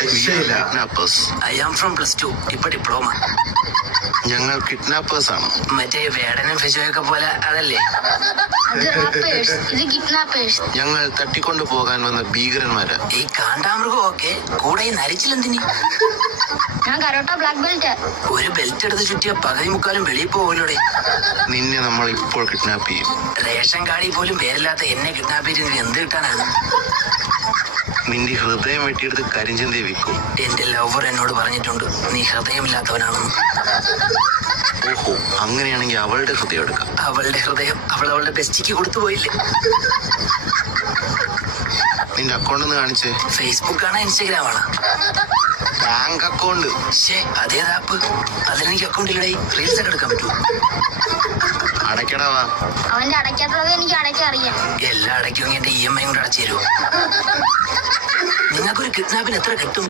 I am from +2, ഇപ്പൊ diploma. ഞങ്ങൾ kidnappers ആണ്. മറ്റേ വേടനും ഫിജോയൊക്കെ പോലെ അതല്ലേ? ഞങ്ങൾ തട്ടിക്കൊണ്ടു പോകാൻ വന്ന ഭീകരന്മാര്. ഈ കാണ്ടാമൃഗം ഒക്കെ കൂടെ ഈ നരിച്ചിലെന്തിന്? ഞാൻ കരോട്ട ബ്ലാക്ക് ബെൽറ്റ്. ഒരു ബെൽറ്റ് എടുത്ത് ചുറ്റിയ പകുതി മുക്കാലും വെളിയിൽ പോകലോടെ. നിന്നെ നമ്മൾ ഇപ്പോൾ കിഡ്നാപ്പ് ചെയ്യും. റേഷൻ കാർഡിൽ പോലും പേരില്ലാത്ത എന്നെ കിഡ്നാപ്പ് ചെയ്ത് എന്ത് കിട്ടാനാണ്? നിന്റെ ഹൃദയം വെട്ടിയെടുത്ത് കരിഞ്ചന്തയെ വിൽക്കും. എന്റെ ലവർ എന്നോട് പറഞ്ഞിട്ടുണ്ട് നീ ഹൃദയമില്ലാത്തവനാണെന്ന്. ഓഹോ, അങ്ങനെയാണെങ്കിൽ അവളുടെ ഹൃദയം എടുക്കാം. അവളുടെ ഹൃദയം അവളുടെ ബെസ്റ്റിക്ക് കൊടുത്തു പോയില്ലേ? നിന്റെ അക്കൗണ്ട് ഒന്ന് കാണിച്ചേ. ഫേസ്ബുക്ക് ആണോ ഇൻസ്റ്റാഗ്രാം ആണോ? Bank account. അതേത് ആപ്പ്? അതിലെനിക്ക് അക്കൗണ്ടിലൂടെ റീൽസ് ഒക്കെ എടുക്കാൻ പറ്റുമോ? അടയ്ക്കടാവാ. അവന്റെ അടയ്ക്കാത്തത് എനിക്ക് അടയ്ക്കറിയാം. എല്ലാം അടയ്ക്കുമെങ്കിൽ എന്റെ EMI കൂടെ അടച്ചു തരുമോ? നിങ്ങൾക്കൊരു കിഡ്നാപ്പിന് എത്ര കിട്ടും?